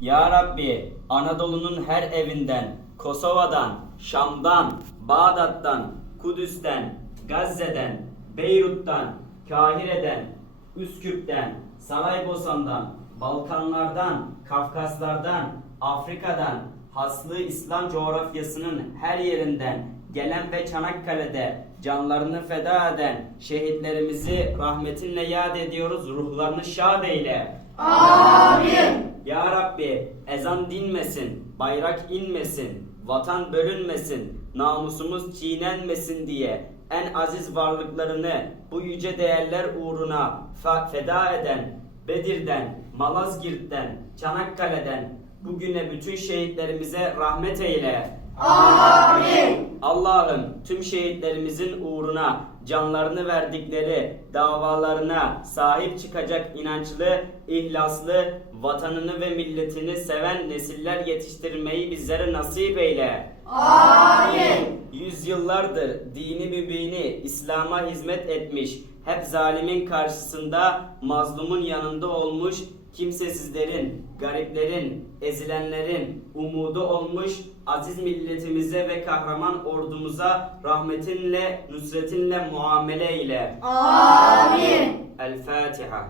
Ya Rabbi Anadolu'nun her evinden, Kosova'dan, Şam'dan, Bağdat'tan, Kudüs'ten, Gazze'den, Beyrut'tan, Kahire'den, Üsküp'ten, Saraybosna'dan, Balkanlardan, Kafkaslardan, Afrika'dan, haslı İslam coğrafyasının her yerinden gelen ve Çanakkale'de canlarını feda eden şehitlerimizi rahmetinle yad ediyoruz. Ruhlarını şad eyle. Rabbi ezan dinmesin, bayrak inmesin, vatan bölünmesin, namusumuz çiğnenmesin diye en aziz varlıklarını bu yüce değerler uğruna feda eden Bedir'den, Malazgirt'ten, Çanakkale'den bugüne bütün şehitlerimize rahmet eyle. Allah'ım tüm şehitlerimizin uğruna canlarını verdikleri davalarına sahip çıkacak inançlı, ihlaslı, vatanını ve milletini seven nesiller yetiştirmeyi bizlere nasip eyle. Amin. Yüzyıllardır dini mübini İslam'a hizmet etmiş, hep zalimin karşısında mazlumun yanında olmuş, kimsesizlerin, gariplerin, ezilenlerin umudu olmuş aziz milletimize ve kahraman ordumuza rahmetinle, nusretinle muamele ile. Amin. El Fatiha.